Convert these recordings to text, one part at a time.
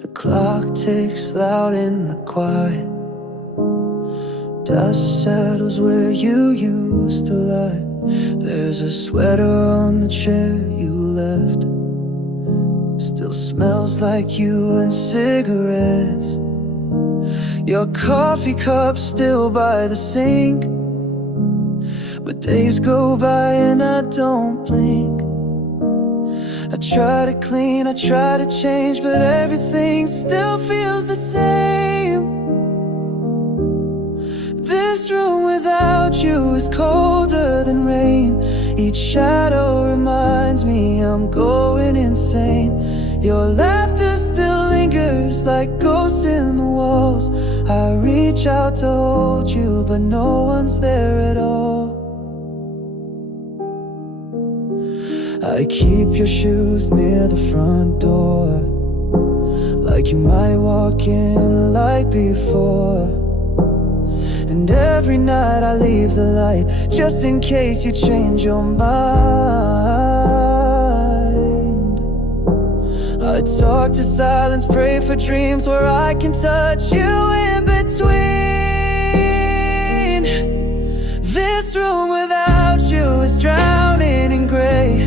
The clock ticks loud in the quiet. Dust settles where you used to lie. There's a sweater on the chair you left. Still smells like you and cigarettes. Your coffee cup still by the sink. But days go by and I don't blink. I try to clean, I try to change, but everything still feels the same. This room without you is colder than rain. Each shadow reminds me I'm going insane. Your laughter still lingers like ghosts in the walls. I reach out to hold you, but no one's there at all. I keep your shoes near the front door, like you might walk in like before. And every night I leave the light, just in case you change your mind. I talk to silence, pray for dreams where I can touch you in between. This room without you is drowning in gray.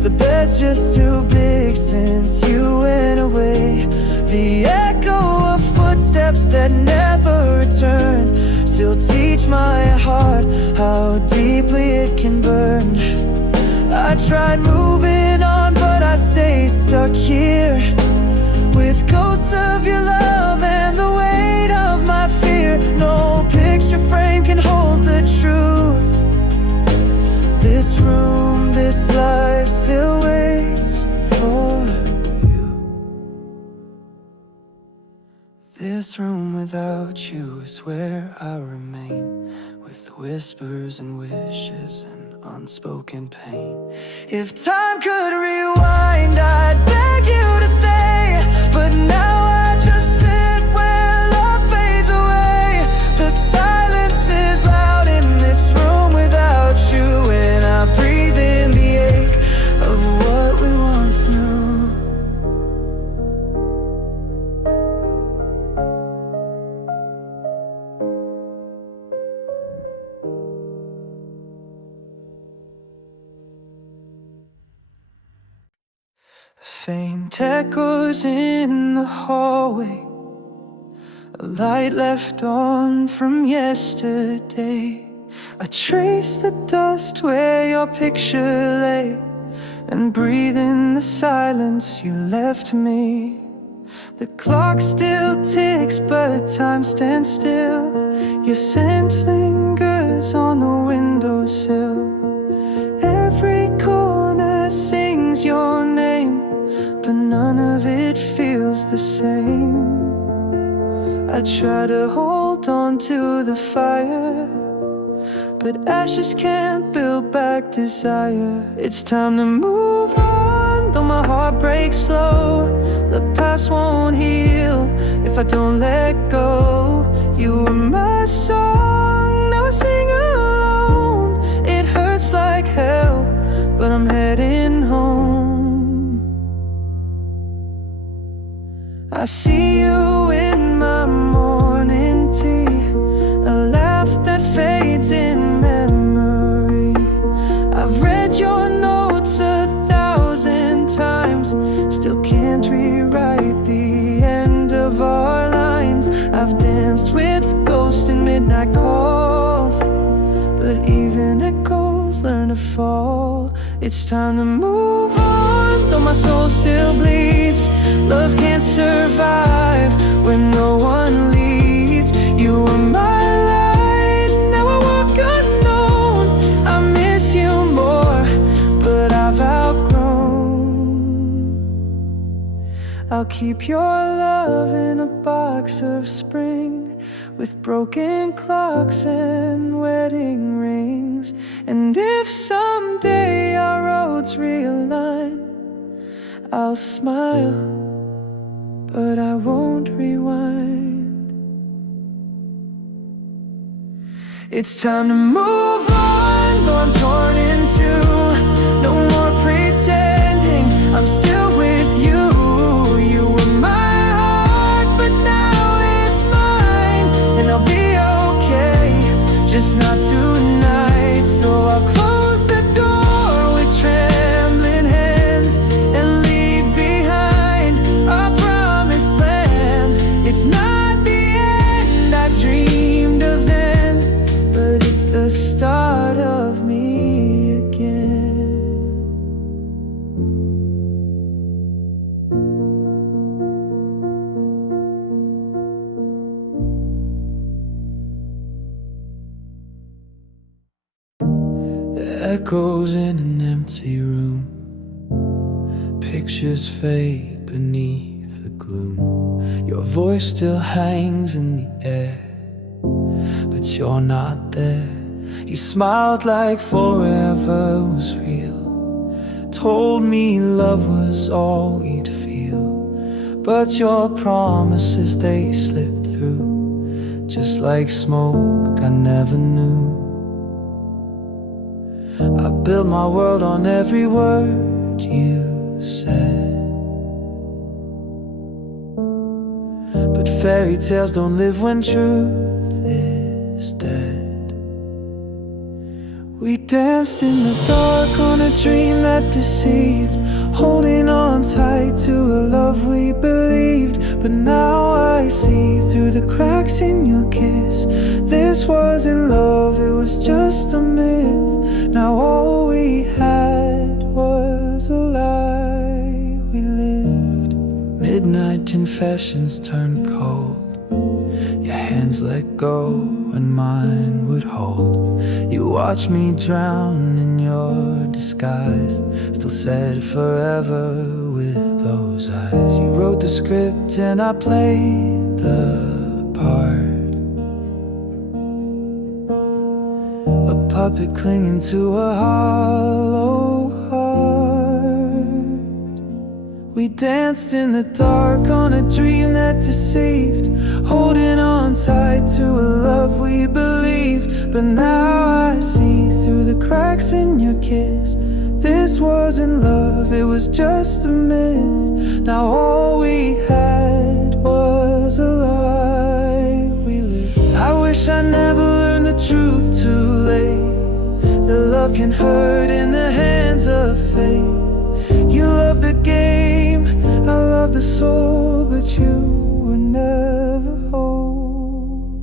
The bed's just too big since you went away. The echo of footsteps that never return still teach my heart how deeply it can burn. I tried moving on, but I stay stuck here with ghosts of your love and the weight of my fear. No picture frame can hold the truth. This room, this life still waits for you. This room without you is where I remain, with whispers and wishes and unspoken pain. If time could rewind, I'd beg you to stay, but now I just sit where love fades away. The silence is loud in this room without you, and I breathe in the ache of what we once knew. Faint echoes in the hallway, a light left on from yesterday. I trace the dust where your picture lay, and breathe in the silence you left me. The clock still ticks, but time stands still. Your scent lingers on the windowsill. Every corner sings your name, but none of it feels the same. I try to hold on to the fire, but ashes can't build back desire. It's time to move on, though my heart breaks slow. The past won't heal if I don't let go. You were my song, now I sing alone. It hurts like hell, but I'm heading home. I see you in my morning tea, a laugh that fades in memory. I've read your notes 1,000 times, still can't rewrite the end of our lines. I've danced with ghosts in midnight calls, but even echoes learn to fall. It's time to move on, though my soul still bleeds. Love can't survive when no one leads. You were my light, now I walk unknown. I miss you more, but I've outgrown. I'll keep your love in a box of spring, with broken clocks and wedding rings. And if someday our roads realign, I'll smile, but I won't rewind. It's time to move on, though I'm torn in two. No more pretending I'm still with you. You were my heart, Echoes in an empty room, pictures fade beneath the gloom. Your voice still hangs in the air, but you're not there. You smiled like forever was real, told me love was all we'd feel. But your promises, they slipped through, just like smoke I never knew. I built my world on every word you said, but fairy tales don't live when truth is dead. We danced in the dark on a dream that deceived, holding on tight to a love we believed. But now I see through the cracks in your kiss, this wasn't love, it was just a myth. Now all we had was a lie we lived. Midnight confessions turned cold, your hands let go when mine would hold. You watched me drown in your disguise, still said forever with those eyes. You wrote the script and I played the part, a puppet clinging to a hollow heart. We danced in the dark on a dream that deceived, holding on tight to a love we believed. But now I see through the cracks in your kiss, this wasn't love, it was just a myth. Now all we had was a lie we lived. I wish I never learned the truth too late, that love can hurt in the hands of fate. You love the game, I love the soul, but you were never whole.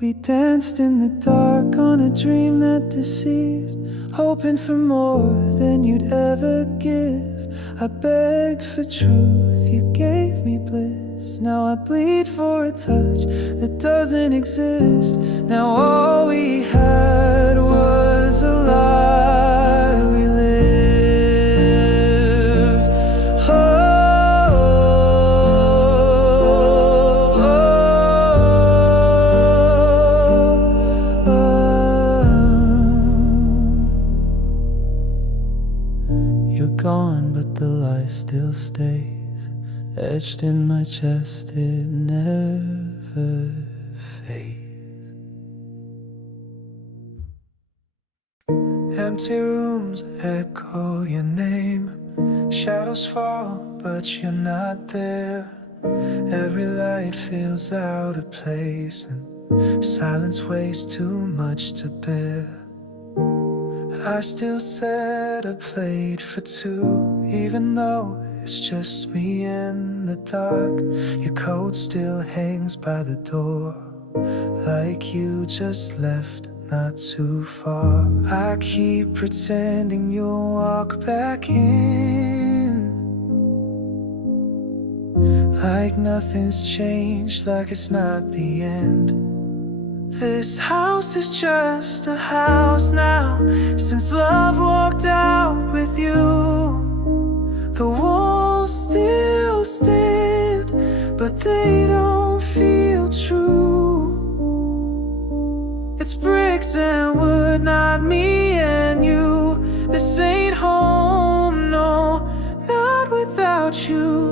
We danced in the dark on a dream that deceived, hoping for more than you'd ever give. I begged for truth, you gave me bliss. Now I bleed for a touch that doesn't exist. Now all we had was a lie we lived. Oh, oh, oh, oh. You're gone, but the lie still stays, etched in my chest, it never fades. Empty rooms echo your name, shadows fall, but you're not there. Every light feels out of place, and silence weighs too much to bear. I still set a plate for two, even though it's just me in the dark. Your coat still hangs by the door, like you just left not too far. I keep pretending you'll walk back in, like nothing's changed, like it's not the end. This house is just a house now, since love walked out with you. The walls still stand, but they don't feel true. It's bricks and wood, not me and you. This ain't home, no, not without you.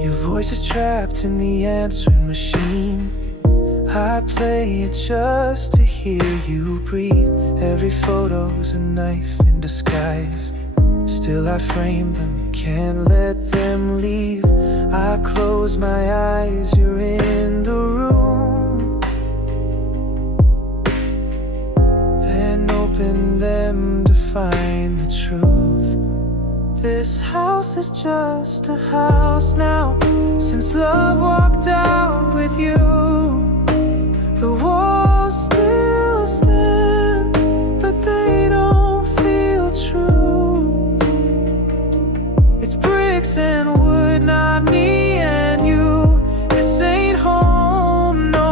Your voice is trapped in the answering machine. I play it just to hear you breathe. Every photo's a knife in disguise, still I frame them, can't let them leave. I close my eyes, you're in the room, then open them to find the truth. This house is just a house now, since love walked out with you. The walls still stand, but they don't feel true. It's bricks and wood, not me and you. This ain't home, no,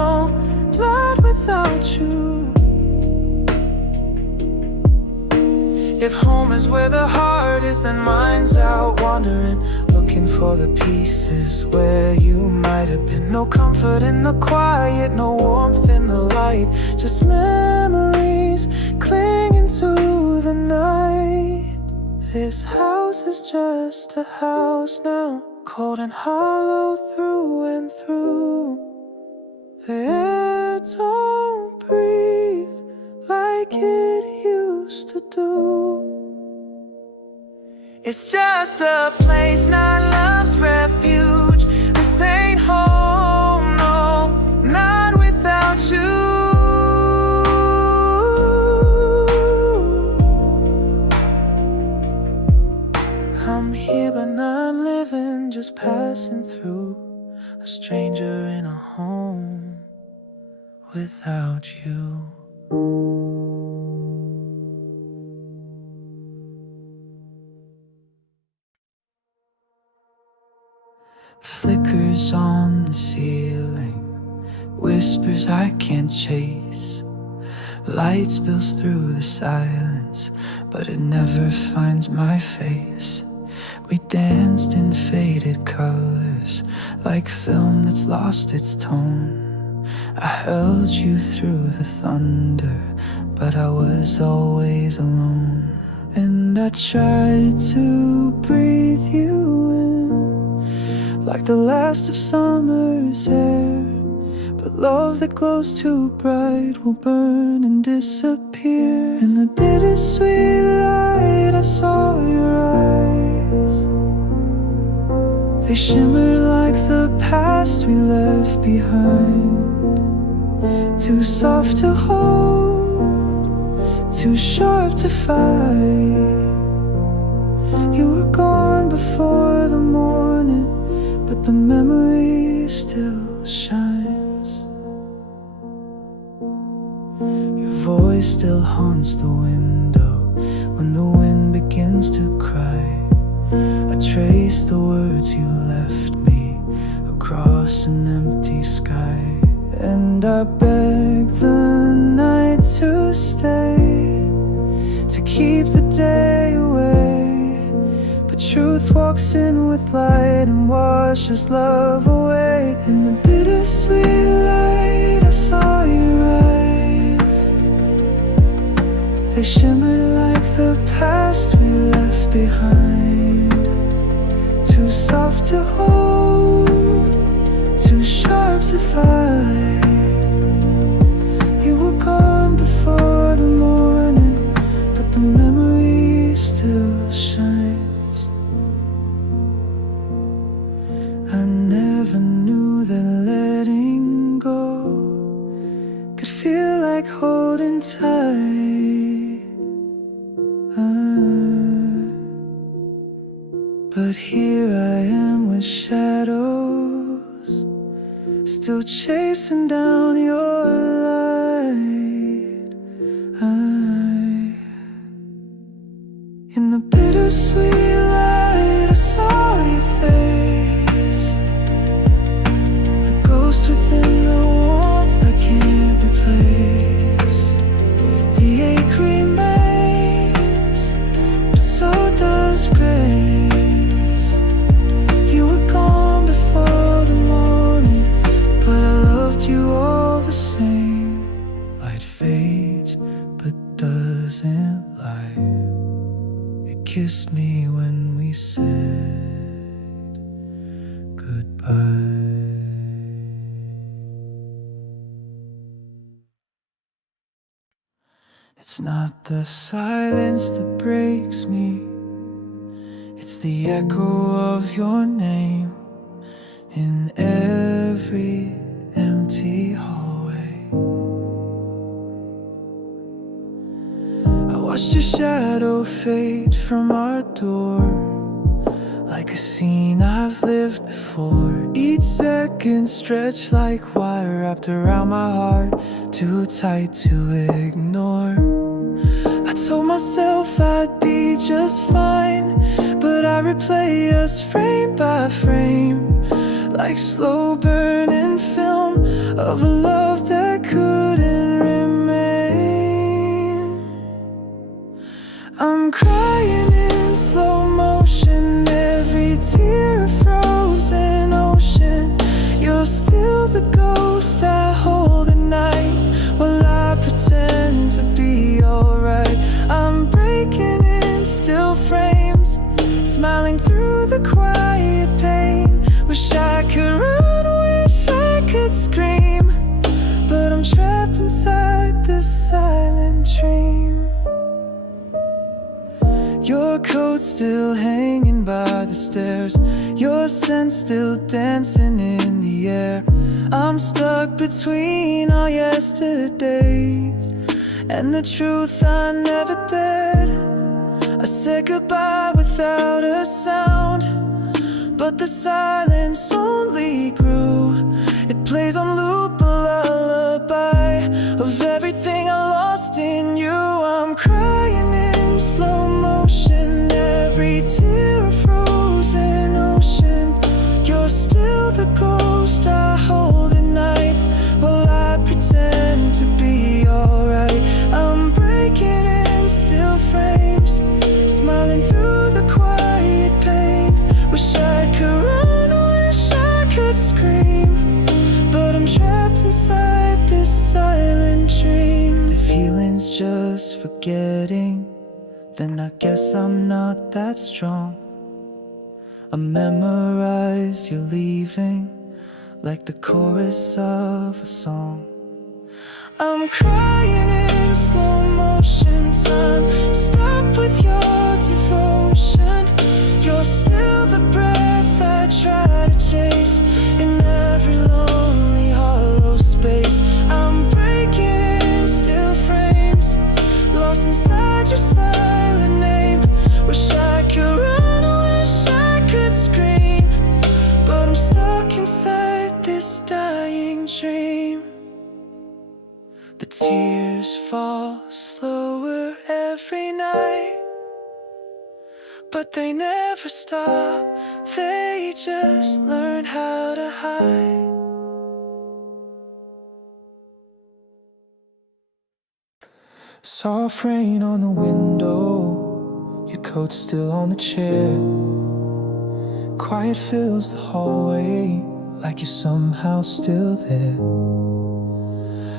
If home is where the heart is, then mine's out wandering, looking for the pieces where you might have been. No comfort in the quiet, no warmth in the light, just memories clinging to the night. This house is just a house now, cold and hollow through and through. The air don't breathe like it used to do. It's just a place, not love's refuge. This ain't home, no, not without you. I'm here but not living, just passing through, a stranger in a home without you. Flickers on the ceiling, whispers I can't chase. Light spills through the silence, but it never finds my face. We danced in faded colors, like film that's lost its tone. I held you through the thunder, but I was always alone. And I tried to breathe you in, like the last of summer's air. But love that glows too bright will burn and disappear. In the bittersweet light I saw your eyes. They shimmered like the past we left behind. Too soft to hold, too sharp to fight. You were gone before the morning, but the memory still shines. Your voice still haunts the window when the wind begins to cry. I trace the words you left me across an empty sky. And I beg the night to stay, to keep the day away. But truth walks in with light and washes love away. In the bittersweet light I saw your eyes. They shimmered like the past we left behind. Too soft to hold, too sharp to fight. You were gone before the morning, but the memory still shines. I never knew that letting go could feel like holding tight. But here I am with shadows, still chasing down your light. In the bittersweet light I saw your face, a ghost within the warmth I can't replace. The ache remains, but so does grace. You were gone before the morning, but I loved you all the same. Light fades, but doesn't lie. It kissed me when we said goodbye. It's not the silence that breaks me, it's the echo of your name in every empty hallway. I watched your shadow fade from our door, like a scene I've lived before. Each second stretched like wire wrapped around my heart, too tight to ignore. I told myself I'd be just fine, but I replay us frame by frame, like slow burning film of a love that couldn't remain. I'm I'm crying in slow motion, every tear a frozen ocean. You're still the ghost I hold at night, while I pretend to be alright. I'm breaking in still frames, smiling through the quiet pain. Wish I could run, wish I could scream, but I'm trapped inside this silent dream. Your coat still hanging by the stairs, your scent still dancing in the air. I'm stuck between all yesterdays and the truth I never did. I said goodbye without a sound, but the silence only grew. It plays on loop, a lullaby of everything I lost in you. I'm crying in slow motion, every tear a frozen ocean. You're still the ghost I hold at night, while I pretend to be alright. I'm breaking in still frames, smiling through the quiet pain. Wish I could run, wish I could scream, but I'm trapped inside this silent dream. If healing's just forgetting, then I guess I'm not that strong. I memorize you leaving like the chorus of a song. I'm crying in slow motion, time stop with your devotion. You're still the breath I try to chase in every lonely hollow space. I'm breaking in still frames, lost inside your silent name. Wish I could run, wish I could scream, but I'm stuck inside this dying dream. The tears fall slower every night, but they never stop, they just learn how to hide. Soft rain on the window, your coat still on the chair. Quiet fills the hallway, like you're somehow still there.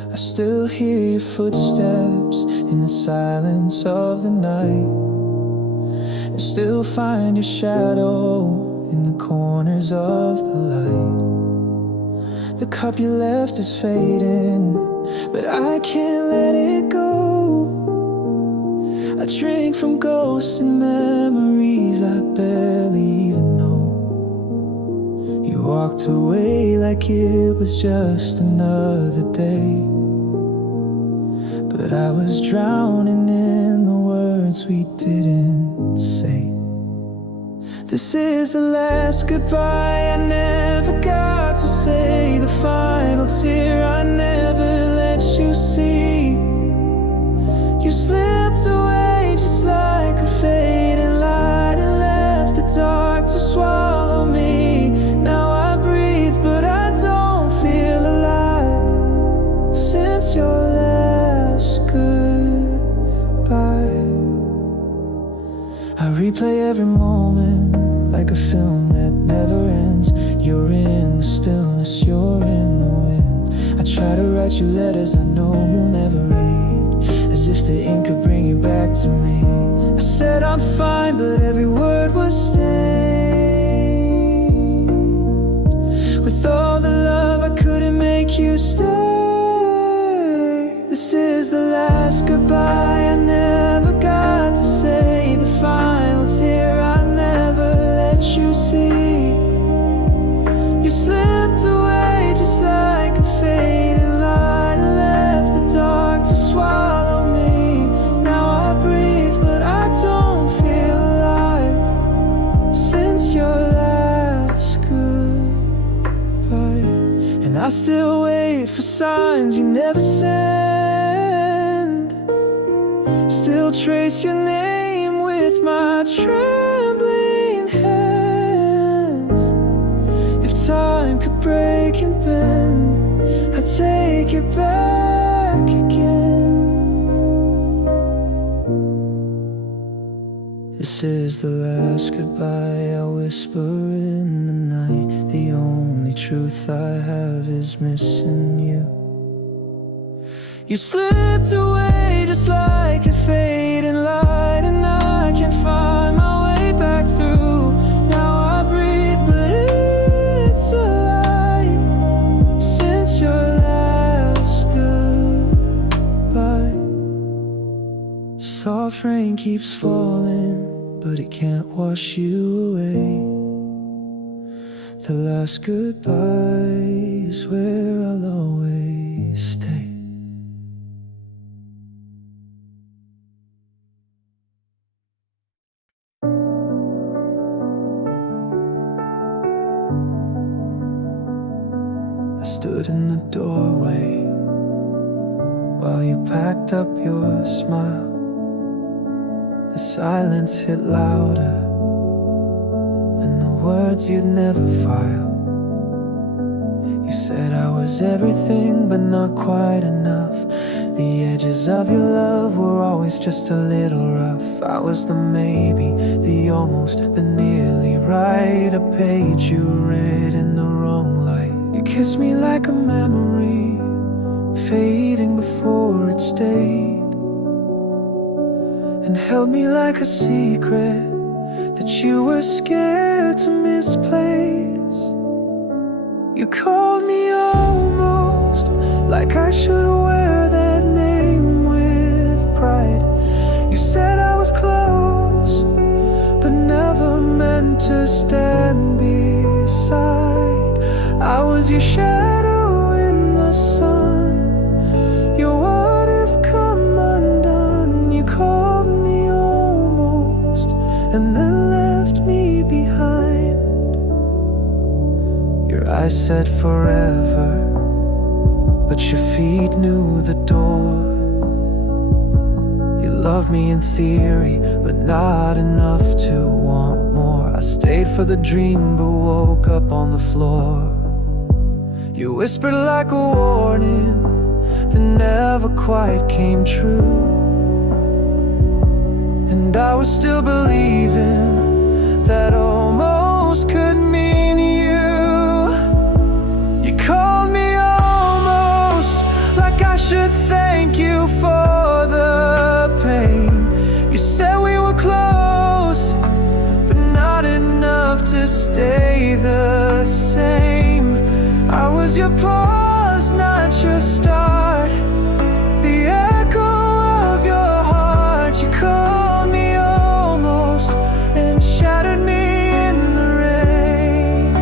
I still hear your footsteps in the silence of the night, and still find your shadow in the corners of the light. The cup you left is fading, but I can't let it go. I drink from ghosts and memories I barely even know. You walked away like it was just another day, but I was drowning in the words we didn't say. This is the last goodbye I never got to say, the final tear I never let you see. You slipped away just like a fading light and left the dark to swallow me. Now I breathe, but I don't feel alive since your last goodbye. I replay every moment like a film that never ends. You're in the stillness, you're in the wind. I try to write you letters I know you'll never read, as if the ink could bring you back to me. I said I'm fine, but every word was stained with all the love I couldn't make you stay. This is the last goodbye I never got to say, the final tear I never let you see. You slipped away just like a fading light and left the dark to swallow me. Now I breathe, but I don't feel alive since your last goodbye. And I still wait for signs you never send, still trace your name with my trembling hands. If time could break and bend, I'd take it back again. This is the last goodbye I whisper in the night. The only truth I have is missing you. You slipped away just like a fading light, and I can't find my way back through. Now I breathe, but it's a lie. Since your last goodbye, soft rain keeps falling, but it can't wash you away. The last goodbye is where I'll always stay. I stood in the doorway while you packed up your smile. The silence hit louder than the words you'd never file. You said I was everything but not quite enough. The edges of your love were always just a little rough. I was the maybe, the almost, the nearly right. A page you read in the wrong light. You kissed me like a memory, fading before it stayed, and held me like a secret that you were scared to misplace. You called me almost, like I should wear that name with pride. You said I was close, but never meant to stand beside. I was your shadow in the sun, your what if come undone. You called me almost, and then left me behind. Your eyes said forever, but your feet knew the door. You loved me in theory, but not enough to want more. I stayed for the dream, but woke up on the floor. You whispered like a warning that never quite came true, and I was still believing that almost could mean you. You called me almost, like I should thank you for the pain. You said we were close, but not enough to stay the same. I was your pause, not your start, the echo of your heart. You called me almost and shattered me in the rain.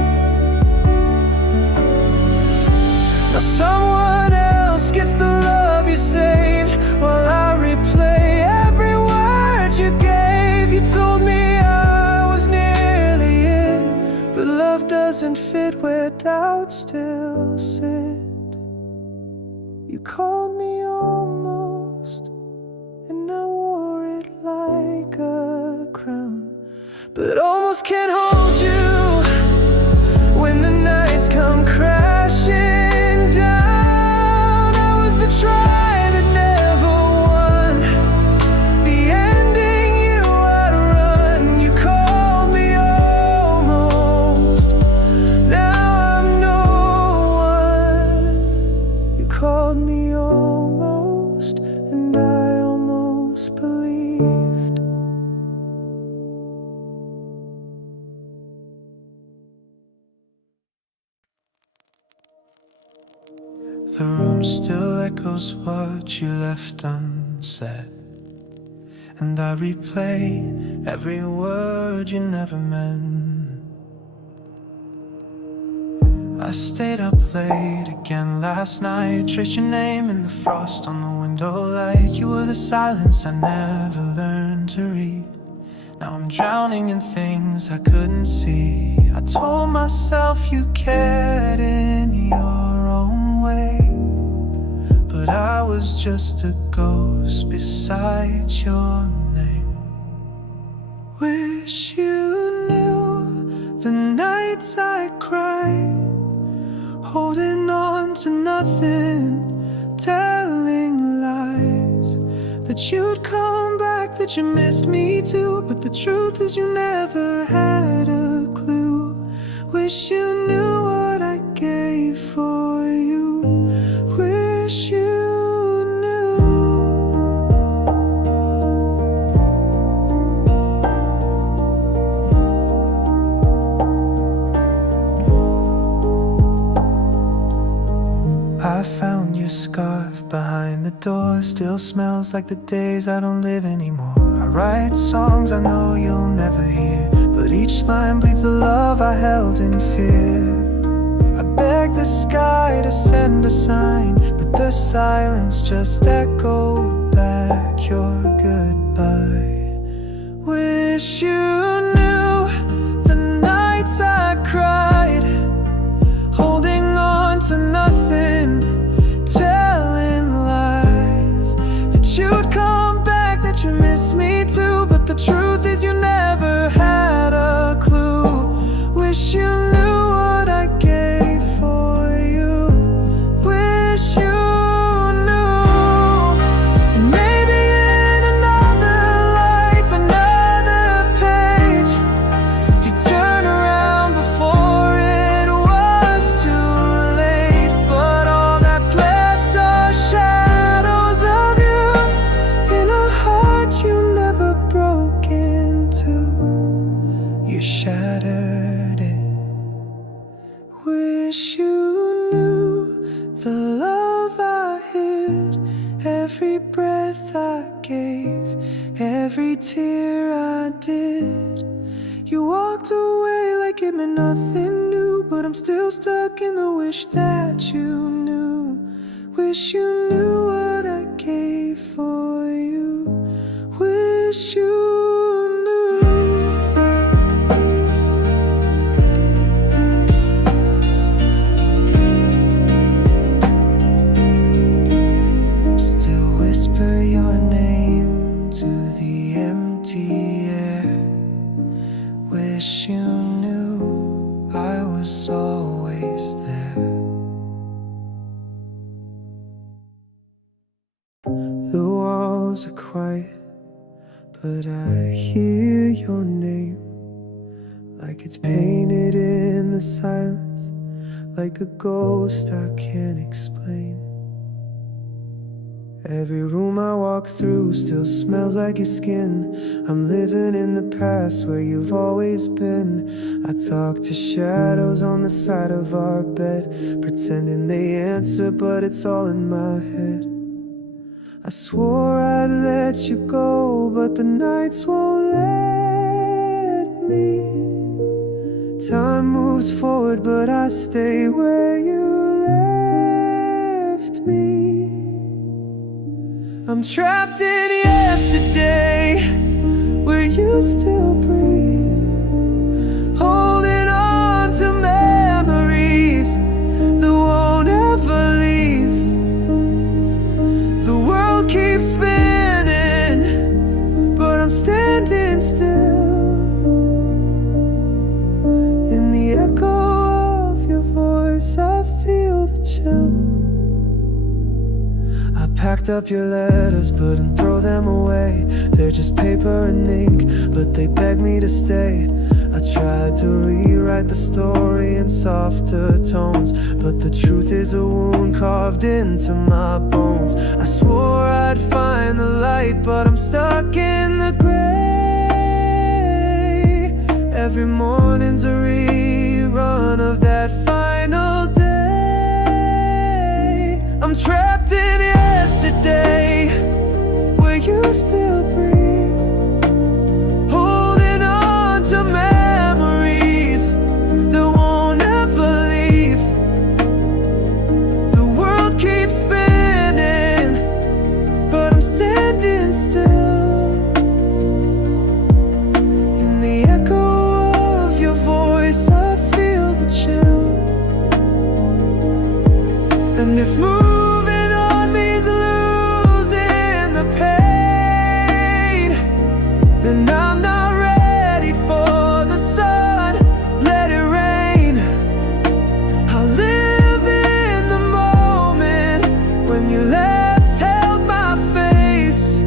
Now someone else gets the love you saved, while I replay every word you gave. You told me I was nearly it, but love doesn't fit where doubts still sit. You called me almost, and I wore it like a crown, but almost can't hold you when the nights come crashing down. I was the try that never won, the ending you outrun. You called me almost, now I'm no one. You called me almost, and I almost believed. The room still echoes what you left unsaid, and I replay every word you never meant. I stayed up late again last night, traced your name in the frost on the window light. You were the silence I never learned to read. Now I'm drowning in things I couldn't see. I told myself you cared in your own way, but I was just a ghost beside your name. Wish you knew the nights I cried, holding on to nothing, telling lies that you'd come back that you missed me too, but the truth is you never had a clue. Wish you knew what I gave for you. Wish you knew. I found your scarf behind the door. Still smells like the days I don't live anymore. I write songs I know you'll never hear, but each line bleeds the love I held in fear. I beg the sky to send a sign, but the silence just echoed back your goodbye. Wish you knew the nights I cried, holding on to nothing, telling lies that you'd come back, that you miss me too, but the truth is you never had a clue. Wish you knew what I gave for you. Wish you knew. And maybe in another life, another page, you turn around before it was too late. But all that's left are shadows of you in a heart you never broke into. You shattered it. Wish you knew the love I hid, every breath I gave, every tear I did. You walked away like it meant nothing new, but I'm still stuck in the wish that you knew. Wish you knew what I gave for you. Wish you knew. Still whisper your name to the empty air. Wish you knew I was always there. The walls are quiet, but I hear your name, like it's painted in the silence, like a ghost I can't explain. Every room I walk through still smells like your skin. I'm living in the past where you've always been. I talk to shadows on the side of our bed, pretending they answer, but it's all in my head. I swore I'd let you go, but the nights won't let me. Time moves forward, but I stay where you left me. I'm trapped in yesterday, where you still breathe, holding on to memories that won't ever leave. The world keeps spinning, but I'm standing still. In the echo of your voice, I feel the chill. I packed up your letters, couldn't throw them away. They're just paper and ink, but they begged me to stay. I tried to rewrite the story in softer tones, but the truth is a wound carved into my bones. I swore I'd find the light, but I'm stuck in the gray. Every morning's a rerun of that final day. I'm trapped in yesterday, where you still breathe, holding on to memories that won't ever leave. The world keeps spinning, but I'm standing still. In the echo of your voice, I feel the chill. And if moving on means losing the pain, then I'm not ready for the sun. Let it rain. I'll live in the moment when you last held my face.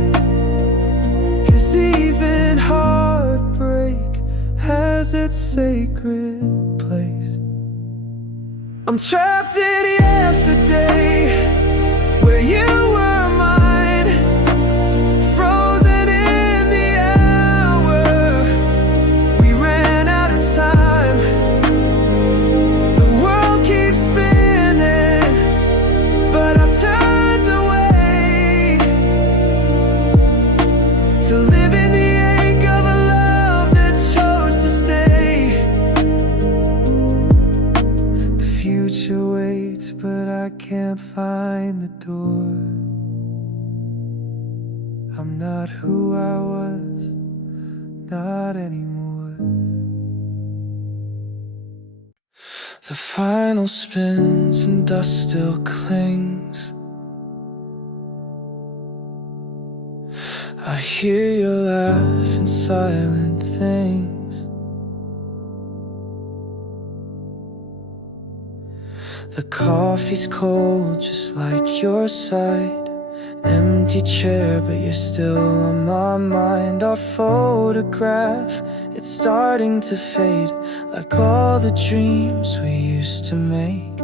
its sacred place. I'm trapped in yesterday, where you were mine, frozen in the hour. We ran out of time. The world keeps spinning, but I turned away to live in the ache of a love that chose to stay. The future waits, but I can't find the door. I'm not who I was, not anymore. The final spins and dust still clings. I hear your laugh in silent things. The coffee's cold, just like your side. Empty chair, but you're still on my mind. Our photograph, it's starting to fade, like all the dreams we used to make.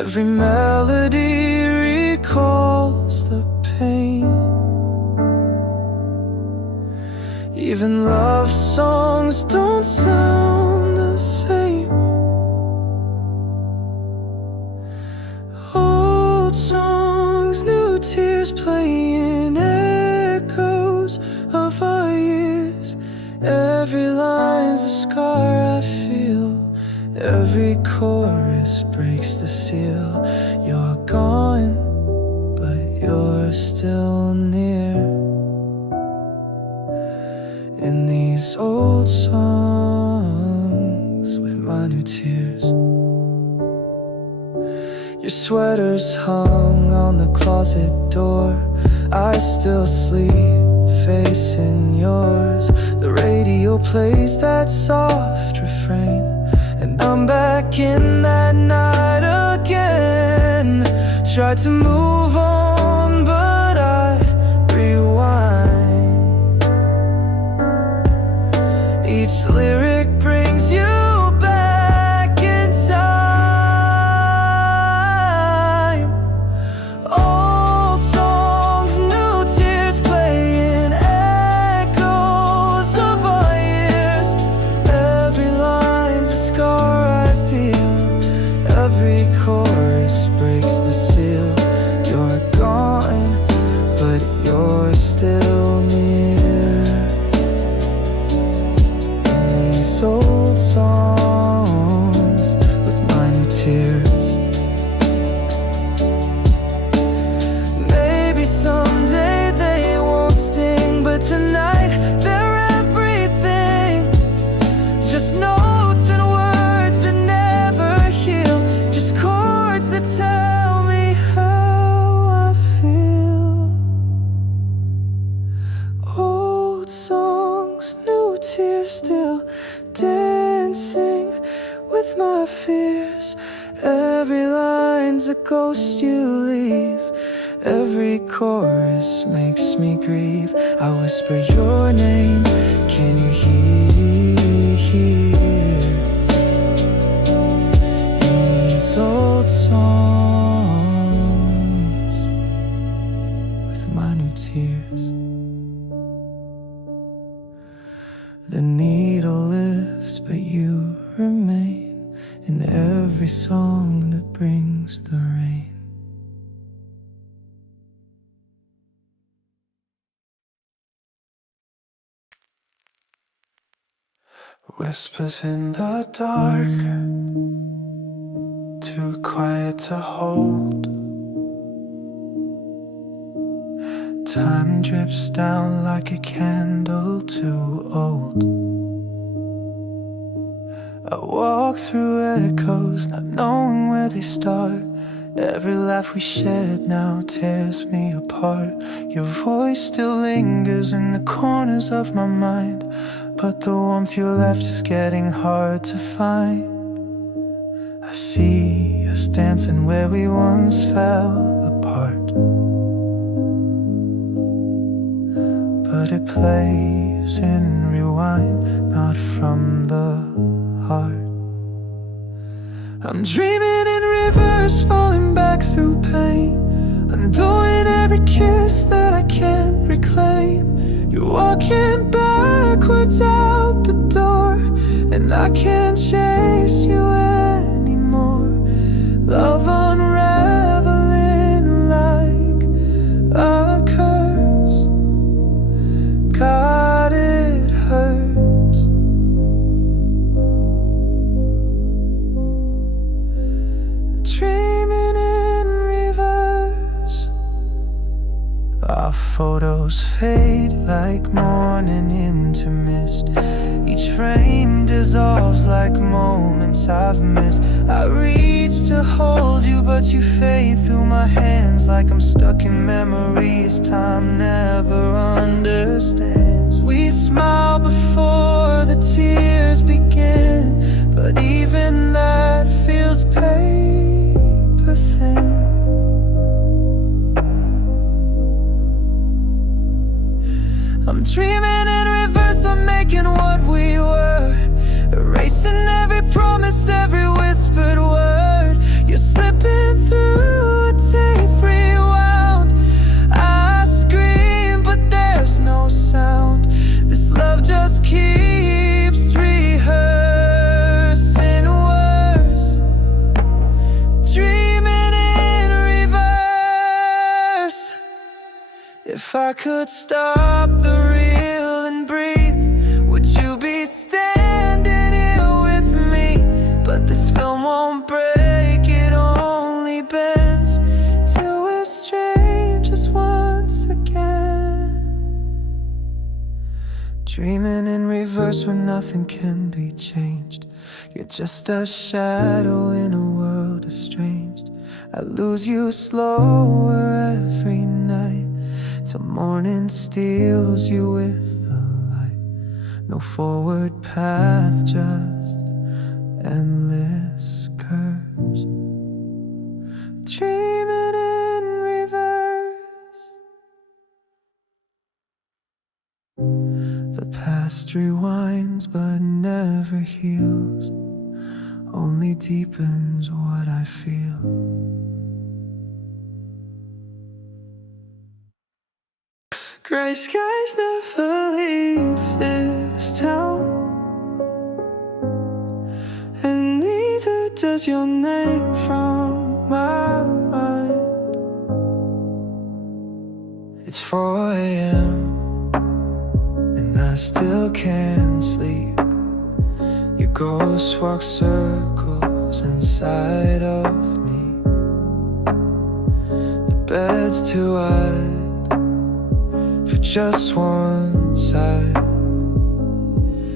Every melody recalls the pain. Even love songs don't sound the same. Old songs, new tears playing echoes of our years. Every line's a scar I feel. Every chorus breaks the seal. You're gone, but you're still near. In these old songs with my new tears. Your sweater's hung on the closet door. I still sleep facing yours. The radio plays that soft refrain, and I'm back in that night again. Tried to move on, but I rewind. Each lyric brings you back in time. Old songs, new tears playing echoes of our years. Every line's a scar I feel. Every chorus breaks the seal. You're gone, but you're still near. Old songs with my new tears. Maybe someday they won't sting, but tonight they're everything. Just notes and words that never heal. Just chords that tell me how I feel. Old songs, new tears still dancing with my fears. Every line's a ghost you leave. Every chorus makes me grieve. I whisper your name, can you hear? In these old songs with my new tears. The needle lifts, but you remain in every song that brings the rain. Whispers in the dark, too quiet to hold. Time drips down like a candle too old. I walk through echoes, not knowing where they start. Every laugh we shared now tears me apart. Your voice still lingers in the corners of my mind, but the warmth you left is getting hard to find. I see us dancing where we once fell apart, but it plays in rewind, not from the heart. I'm dreaming in reverse, falling back through pain, undoing every kiss that I can't reclaim. You're walking backwards out the door, and I can't chase you anymore. Love unraveling like a curse. God, it hurts. Dreaming in reverse. Our photos fade like morning into mist. Each frame dissolves like moments I've missed. I reach to hold you, but you fade through my hands like I'm stuck in memories time never understands. We smile before the tears begin, but even that feels paper thin. I'm dreaming in reverse, I'm making what we were, erasing every promise, every whispered word. You're slipping through a tape rewound. I scream, but there's no sound. This love just keeps rehearsing worse. Dreaming in reverse. If I could stop the reel and breathe, would you be standing here with me? But this film won't break, it only bends till we're strangers once again. Dreaming in reverse where nothing can be changed. You're just a shadow in a world estranged. I lose you slower every night, till morning steals you with the light. No forward path, just endless curves. Dreaming in reverse. The past rewinds but never heals, only deepens what I feel. Gray skies never leave this town, and neither does your name from my mind. It's 4 a.m. and I still can't sleep. Your ghost walks circles inside of me. The bed's too wide for just one side,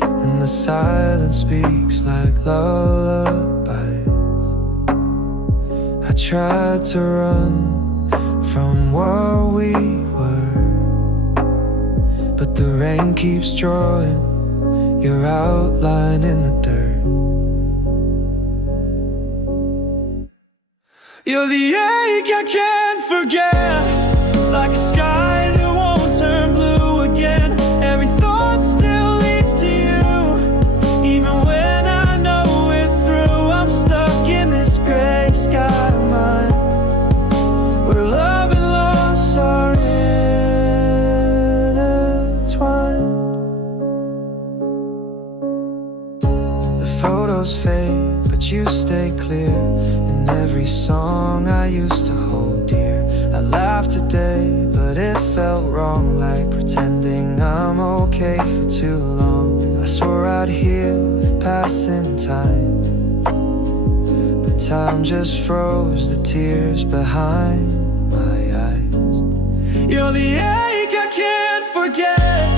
and the silence speaks like lullabies. I tried to run from what we were, but the rain keeps drawing your outline in the dirt. You're the ache I can't forget, like a sky that won't turn blue again. Every thought still leads to you, even when I know it through. I'm stuck in this gray sky of mine, where love and loss are intertwined. The photos fade, but you stay clear in every song I used to hold dear. I laughed today, but it felt wrong, like pretending I'm okay for too long. I swore I'd heal with passing time, but time just froze the tears behind my eyes. You're the ache I can't forget,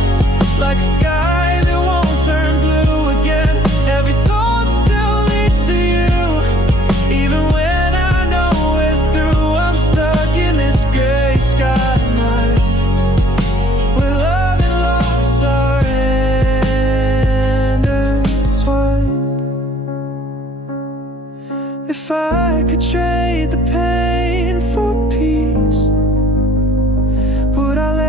like a sky that won't turn blue again. Every thought still leads to you, even when I know it through. I'm stuck in this gray sky of mine, where love and loss are intertwined. If I could trade the pain for peace, would I let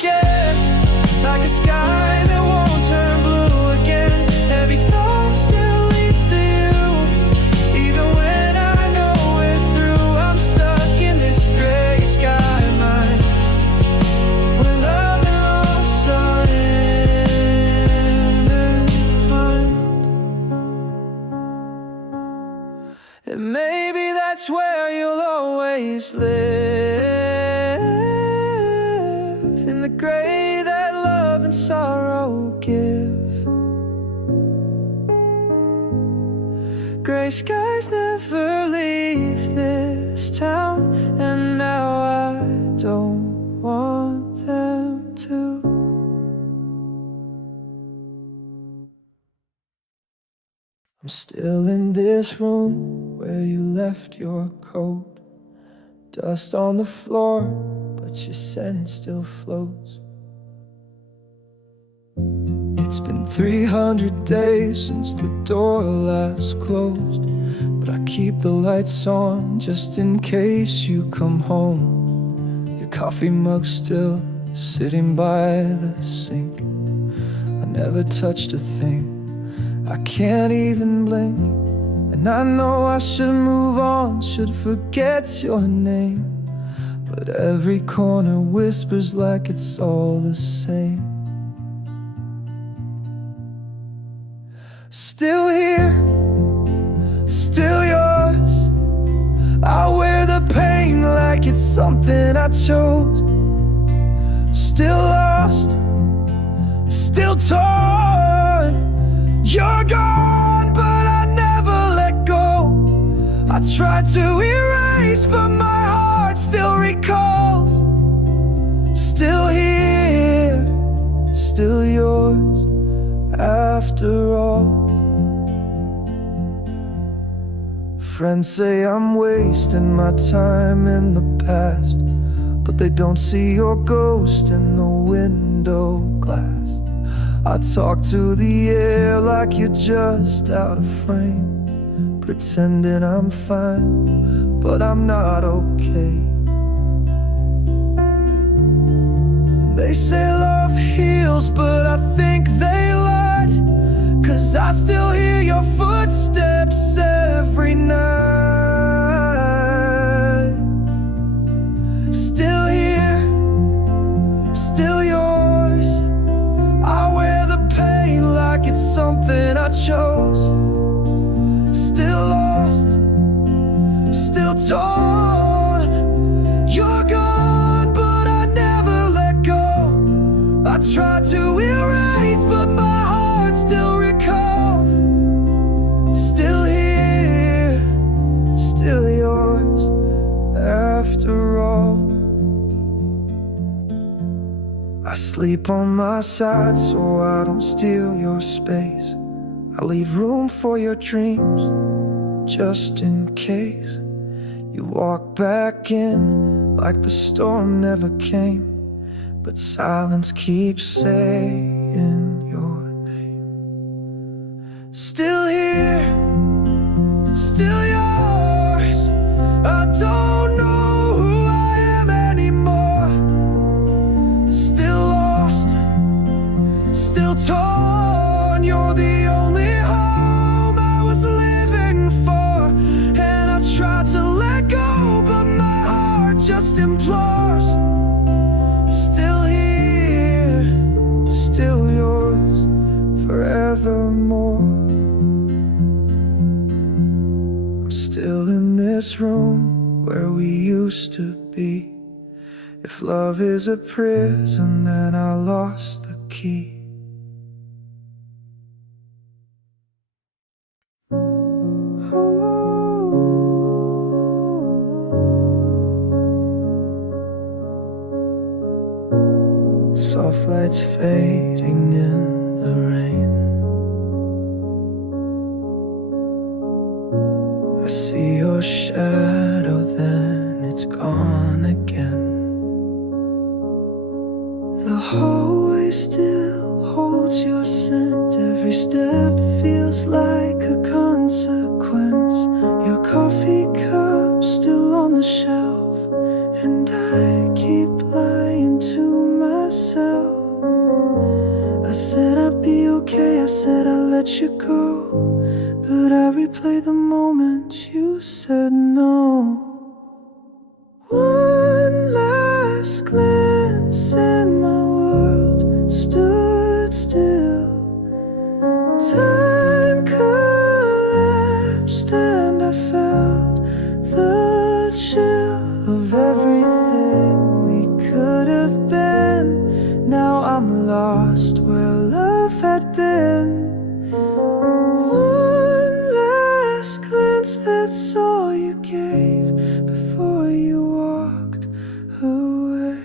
forget, like a sky that won't turn blue again. Every thought still leads to you, even when I know we're through. I'm stuck in this gray sky mind, where love and loss are intertwined. And maybe that's where you'll always live, in the gray that love and sorrow give. Gray skies never leave this town, and now I don't want them to. I'm still in this room where you left your coat. Dust on the floor, but your scent still floats. It's been 300 days since the door last closed, but I keep the lights on just in case you come home. Your coffee mug still sitting by the sink. I never touched a thing, I can't even blink. And I know I should move on, should forget your name, but every corner whispers like it's all the same. Still here, still yours. I wear the pain like it's something I chose. Still lost, still torn. You're gone, but I never let go. I tried to erase, but my heart still recalls. Still here, still yours, after all. Friends say I'm wasting my time in the past, but they don't see your ghost in the window glass. I talk to the air like you're just out of frame, pretending I'm fine, but I'm not okay. And they say love heals, but I think they lied, 'cause I still hear your footsteps every night. Still here, still yours. I wear the pain like it's something I chose. Still lost, still torn. You're gone, but I never let go. I tried to erase, but my heart still recalls. Still here, still yours, after all. I sleep on my side so I don't steal your space. I leave room for your dreams, just in case. You walk back in like the storm never came, but silence keeps saying your name. Still here, still yours. I don't know who I am anymore. Still lost, still torn. You're the only home I was living for, and I tried to let go, but my heart just implores. Still here, still yours, forevermore. I'm still in this room where we used to be. If love is a prison, then I lost the key. Soft lights fading in the rain. I see your shadow, then it's gone again. The hallway still holds your scent. Every step feels like a consequence. Your coffee cup still on the shelf, and I keep lying to myself. moment you said no. One last glance and my world stood still. Time collapsed and I felt the chill of everything we could have been. Now I'm lost where love had been. One last glance, that's all you gave before you walked away.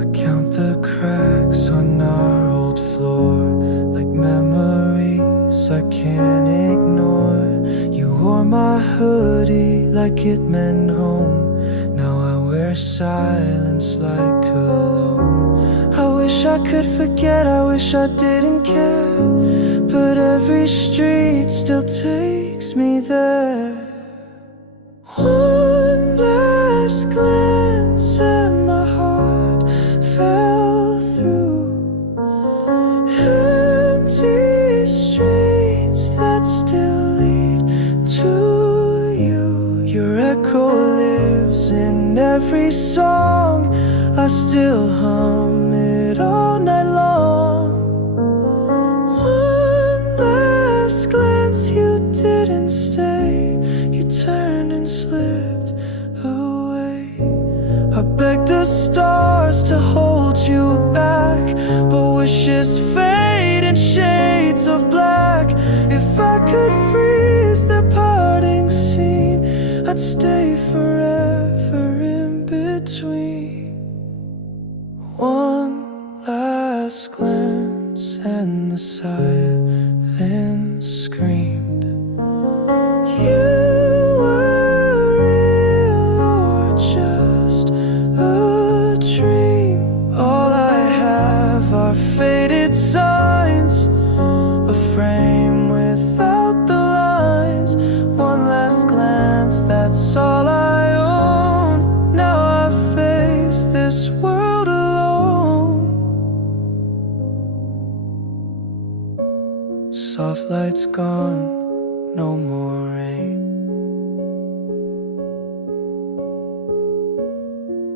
I count the cracks on our old floor like memories I can't ignore. You wore my hoodie like it meant home. Now I wear silence like cologne. I wish I could forget, I wish I didn't care, but every street still takes me there. One last glance and my heart fell through empty streets that still lead to you. Your echo lives in every song. I still hum it all night long. One last glance, you didn't stay. You turned and slipped away. I begged the stars to hold you back, but wishes fade in shades of black. If I could freeze the parting scene, I'd stay forever in between. One last glance and the silence screamed, you were real or just a dream. All I have are faded signs, a frame without the lines. One last glance, that's all I own. Now I face this world alone. Soft lights gone, no more rain,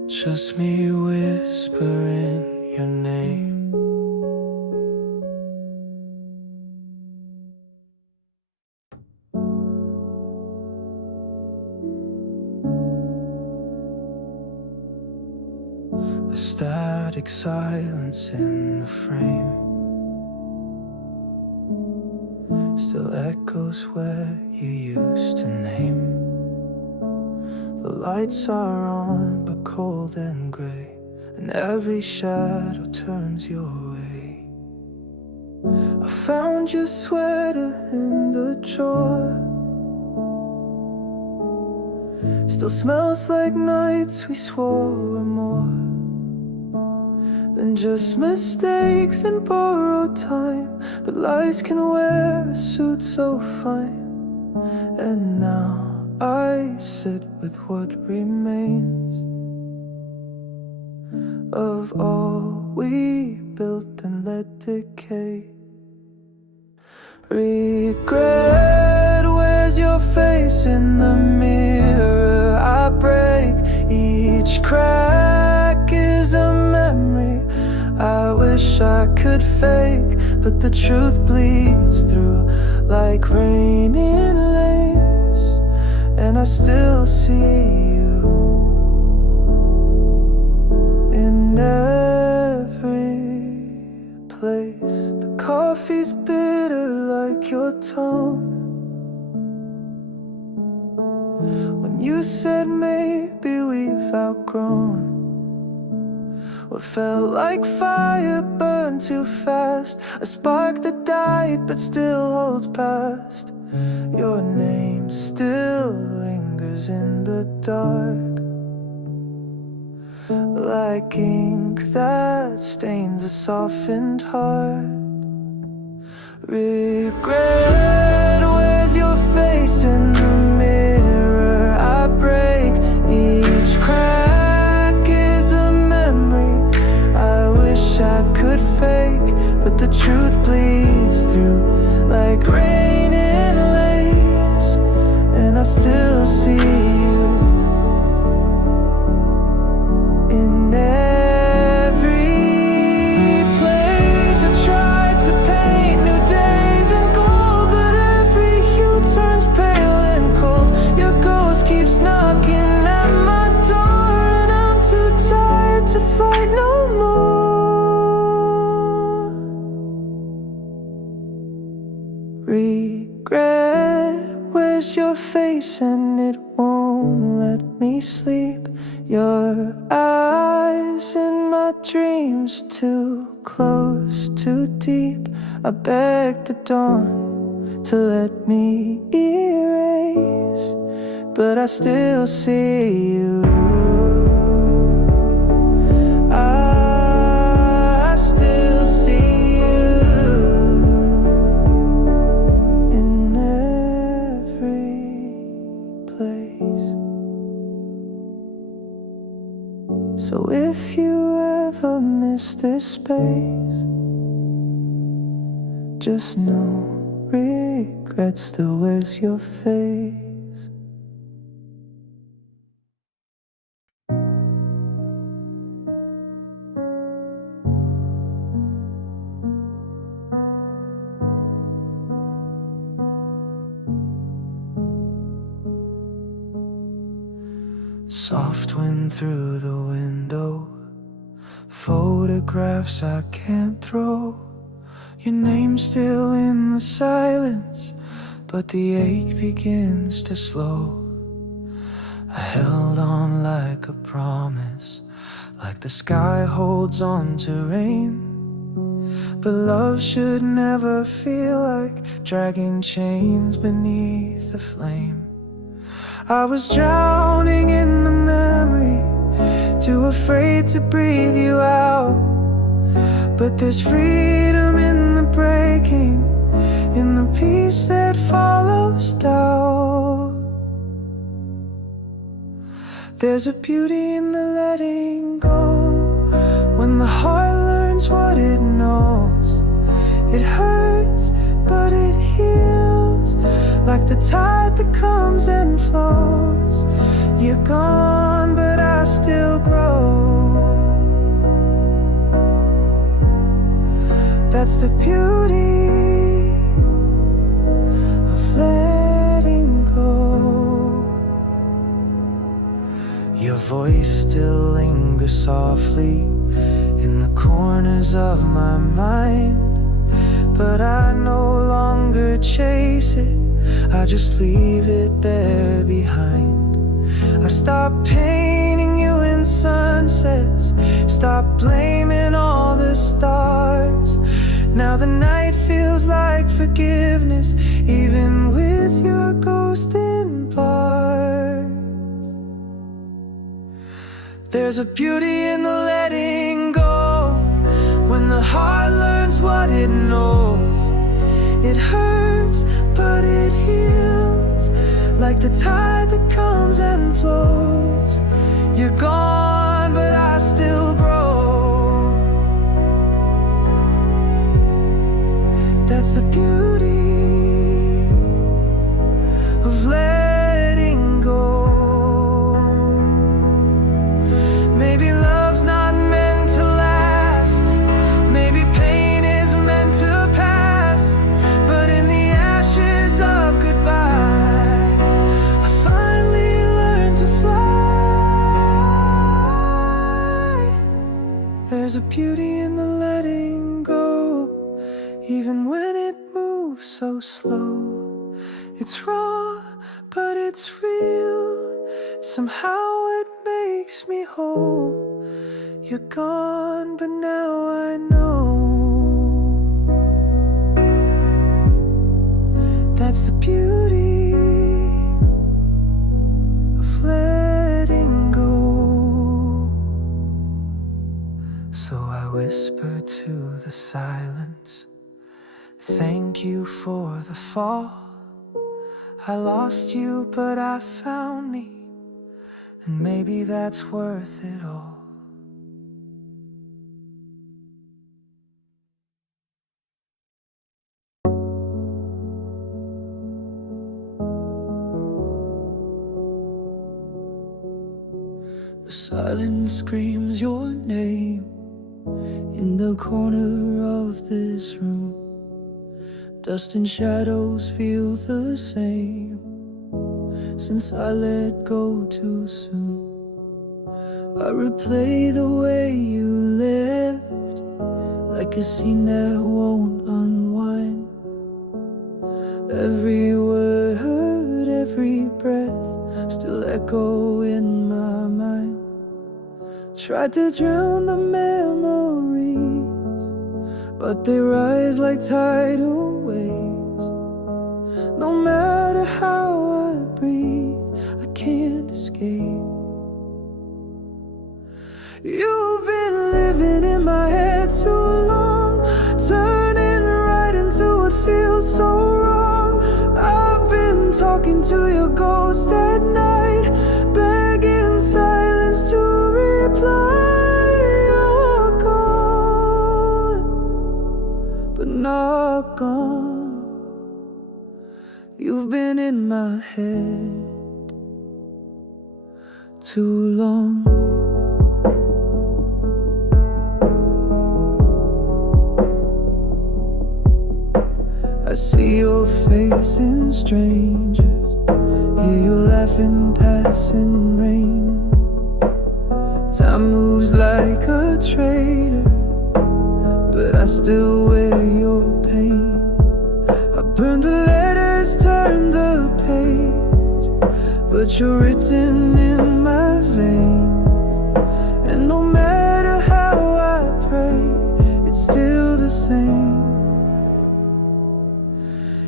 just me whispering your name. A static silence in the frame still echoes where you used to name. The lights are on but cold and gray, and every shadow turns your way. I found your sweater in the drawer, still smells like nights we swore were more than just mistakes and borrowed time. But lies can wear a suit so fine, and now I sit with what remains of all we built and let decay. Regret wears your face in the mirror. I break, each crack is a memory I wish I could fake, but the truth bleeds through like rain in layers, and I still see you in every place. The coffee's bitter like your tone. When you said maybe we've outgrown what felt like fire burned too fast, a spark that died but still holds past. Your name still lingers in the dark, like ink that stains a softened heart. Regret wears your face in the mirror. I break, each crack is a memory I wish I could fake, but the truth bleeds through like rain in lace, face and it won't let me sleep. Your eyes in my dreams, too close, too deep. I beg the dawn to let me erase, but I still see you. I still see you in every place. So if you ever miss this space, just know regret still wears your face. Soft wind through the window, photographs I can't throw. Your name's still in the silence, but the ache begins to slow. I held on like a promise, like the sky holds on to rain. But love should never feel like dragging chains beneath the flame. I was drowning in the memory, too afraid to breathe you out. But there's freedom in the breaking, in the peace that follows doubt. There's a beauty in the letting go, when the heart learns what it knows. It hurts, but it heals, like the tide that comes and flows. You're gone, but I still grow. That's the beauty of letting go. Your voice still lingers softly in the corners of my mind, but I no longer chase it, I just leave it there behind. I stopped painting you in sunsets, stopped blaming all the stars. Now the night feels like forgiveness, even with your ghost in bars. There's a beauty in the letting go, when the heart learns what it knows. It hurts, but it heals, like the tide that comes and flows. You're gone, but I still grow. That's the beauty of letting go. Maybe love's not meant to last, maybe pain is meant to pass, but in the ashes of goodbye, I finally learned to fly. There's a beauty in the letting go, even when it moves so slow. It's raw, but it's real, somehow it makes me whole. You're gone, but now I know. That's the beauty of letting go. So I whisper to the silence, thank you for the fall. I lost you, but I found me, and maybe that's worth it all. The silence screams your name in the corner of this room. Dust and shadows feel the same since I let go too soon. I replay the way you left, like a scene that won't unwind. Every word, every breath still echo in my mind. Tried to drown the memories, but they rise like tidal waves. No matter how I breathe, I can't escape. You've been living in my head too long, turning right into what feels so wrong. I've been talking to your ghost at night, begging silence to reply. You're gone, but not gone. You've been in my head too long. I see your face in strangers, hear you laughing passing rain. Time moves like a traitor, but I still wear your pain. I burned the letters, turned the page, but you're written in my veins. And no matter how I pray, it's still the same.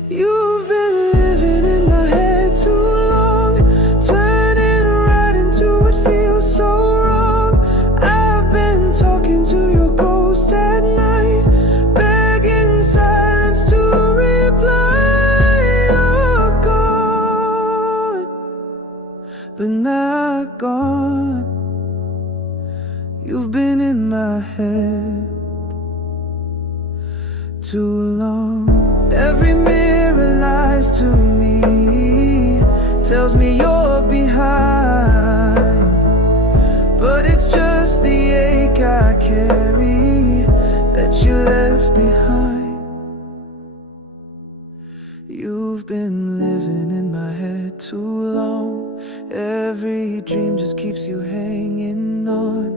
You've been living in my head too long, turning right into what feels so wrong. I've been talking to your ghost at night, begging silence to reply. You're gone, but not gone. You've been in my head too long. Every mirror lies to me, tells me you're behind, but it's just the ache I carry that you left behind. You've been living in my head too long. Every dream just keeps you hanging on.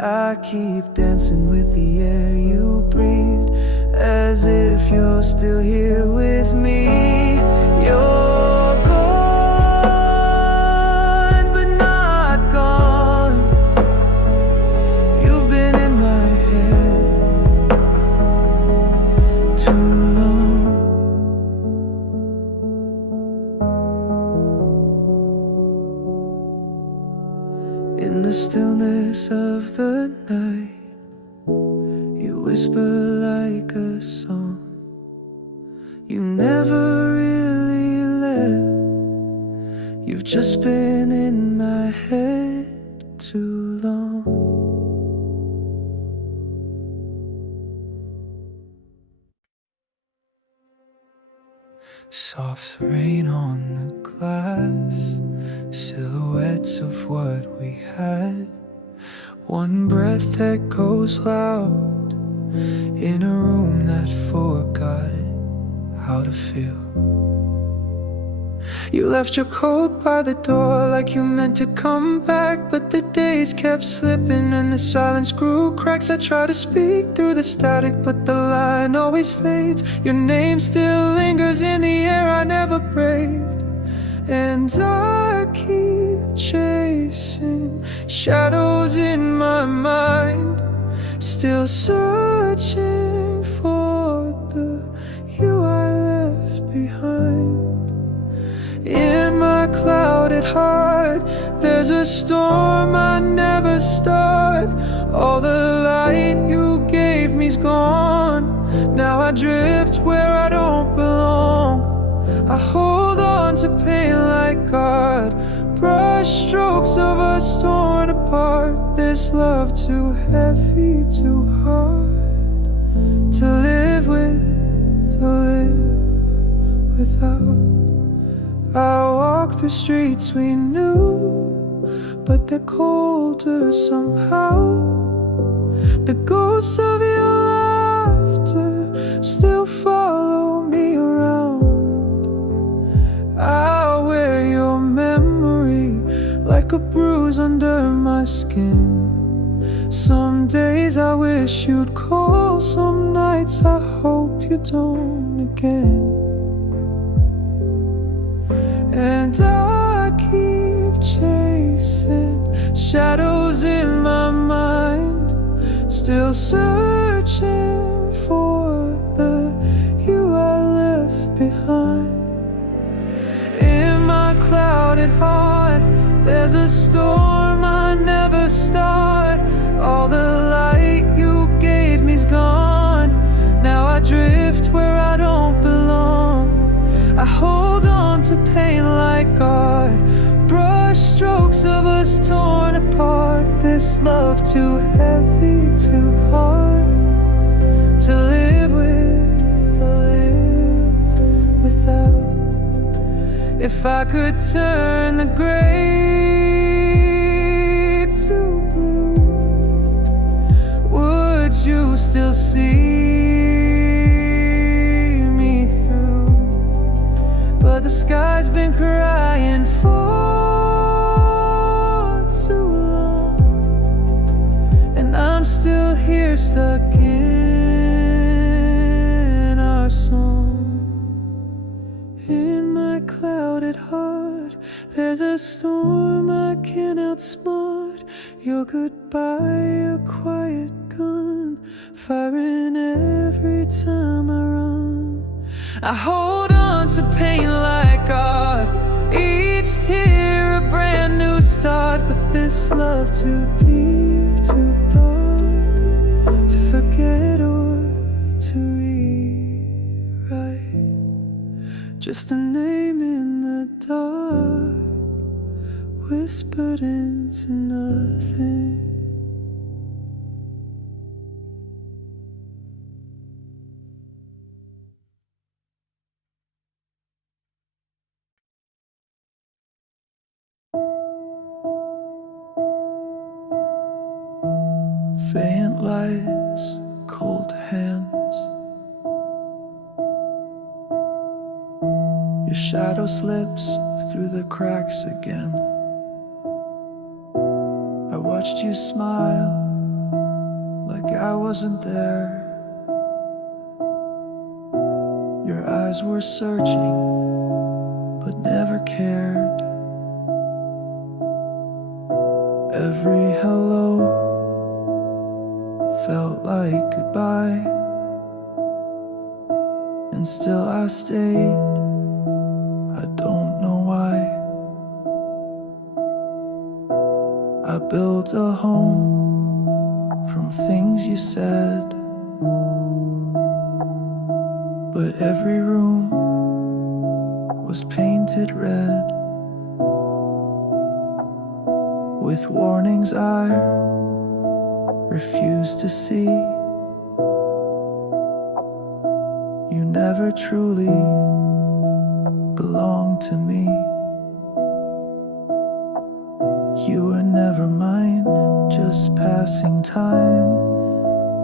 I keep dancing with the air you breathed, as if you're still here with me. You're gone, but not gone. You've been in my head too long. In the stillness of the night, you whisper like a song. You never really left. You've just been in my head too long. Soft rain on the glass, silhouettes of what we had. One breath that goes loud in a room that forgot how to feel. You left your coat by the door like you meant to come back, but the days kept slipping and the silence grew cracks. I try to speak through the static, but the line always fades. Your name still lingers in the air I never braved, and I keep chasing shadows in my mind, still searching for the you I left behind. In my clouded heart, there's a storm I never start. All the light you gave me's gone. Now I drift where I don't belong. I hold on to pain like God, brush strokes of us torn apart. This love too heavy, too hard to live with or live without. I walk through streets we knew, but they're colder somehow. The ghosts of your laughter still follow me around. I wear your memory like a bruise under my skin. Some days I wish you'd call, some nights I hope you don't again. And I keep shadows in my mind, still searching for the you I left behind. In my clouded heart, there's a storm I never start. All the light you gave me's gone. Now I drift where I don't belong. I hold on to pain like art, brush strokes of us torn apart. This love too heavy, too hard to live with or live without. If I could turn the gray to blue, would you still see me through? But the sky's been crying for too long, and I'm still here stuck in our song. In my clouded heart, there's a storm I can't outsmart. Your goodbye, a quiet gun, firing every time I run. I hold on to pain like art, each tear a brand new start. But this love too deep, too dark to forget or to rewrite. Just a name in the dark, whispered into nothing. Faint lights, cold hands, your shadow slips through the cracks again. I watched you smile like I wasn't there. Your eyes were searching but never cared. Every hello felt like goodbye, and still I stayed. I don't know why. I built a home from things you said, but every room was painted red with warnings I refused to see. You never truly belonged to me. You were never mine, just passing time,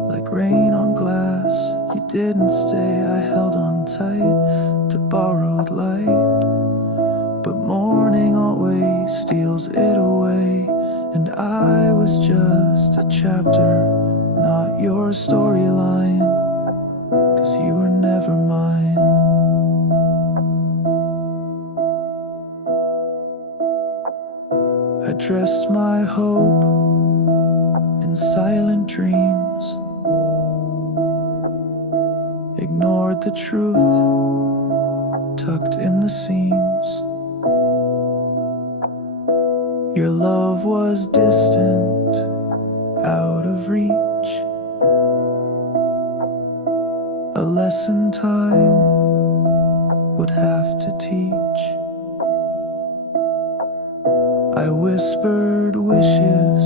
like rain on glass. You didn't stay, I held on tight to borrowed light, but morning always steals it away. And I was just a chapter, not your storyline, 'cause you were never mine. I dressed my hope in silent dreams, ignored the truth tucked in the seams. Your love was distant, out of reach, a lesson time would have to teach. I whispered wishes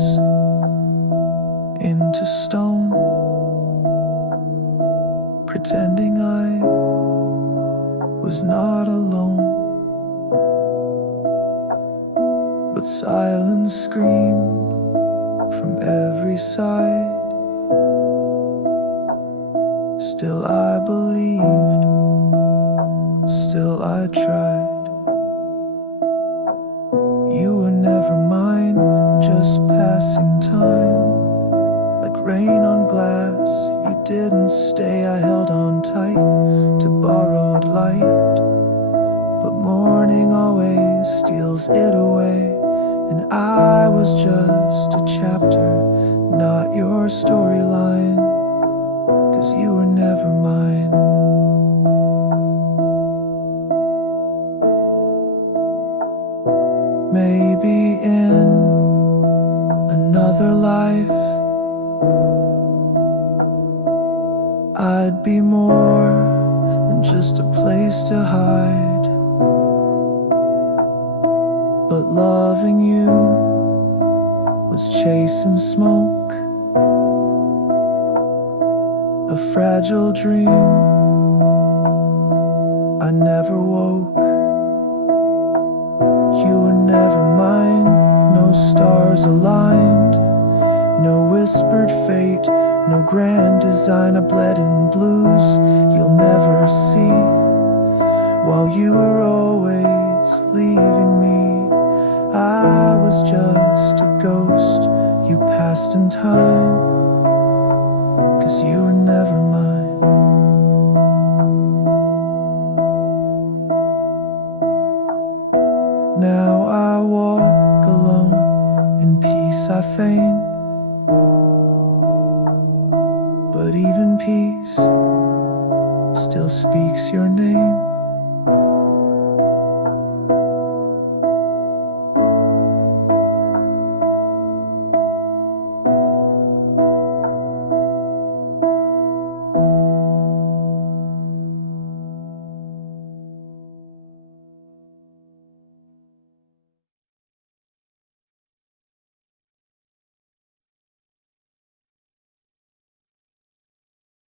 into stone, pretending I was not alone. But silence screamed from every side. Still I believed, still I tried. You were never mine, just passing time, like rain on glass. You didn't stay, I held on tight to borrowed light, but morning always steals it away. And I was just a chapter, not your storyline, 'cause you were never mine. Maybe in another life I'd be more than just a place to hide. But loving you was chasing smoke, a fragile dream I never woke. You were never mine, no stars aligned, no whispered fate, no grand design. I bled in blues you'll never see, while you were always leaving me. I was just a ghost you passed in time, 'cause you were never mine. Now I walk alone, in peace I feign, but even peace still speaks your name.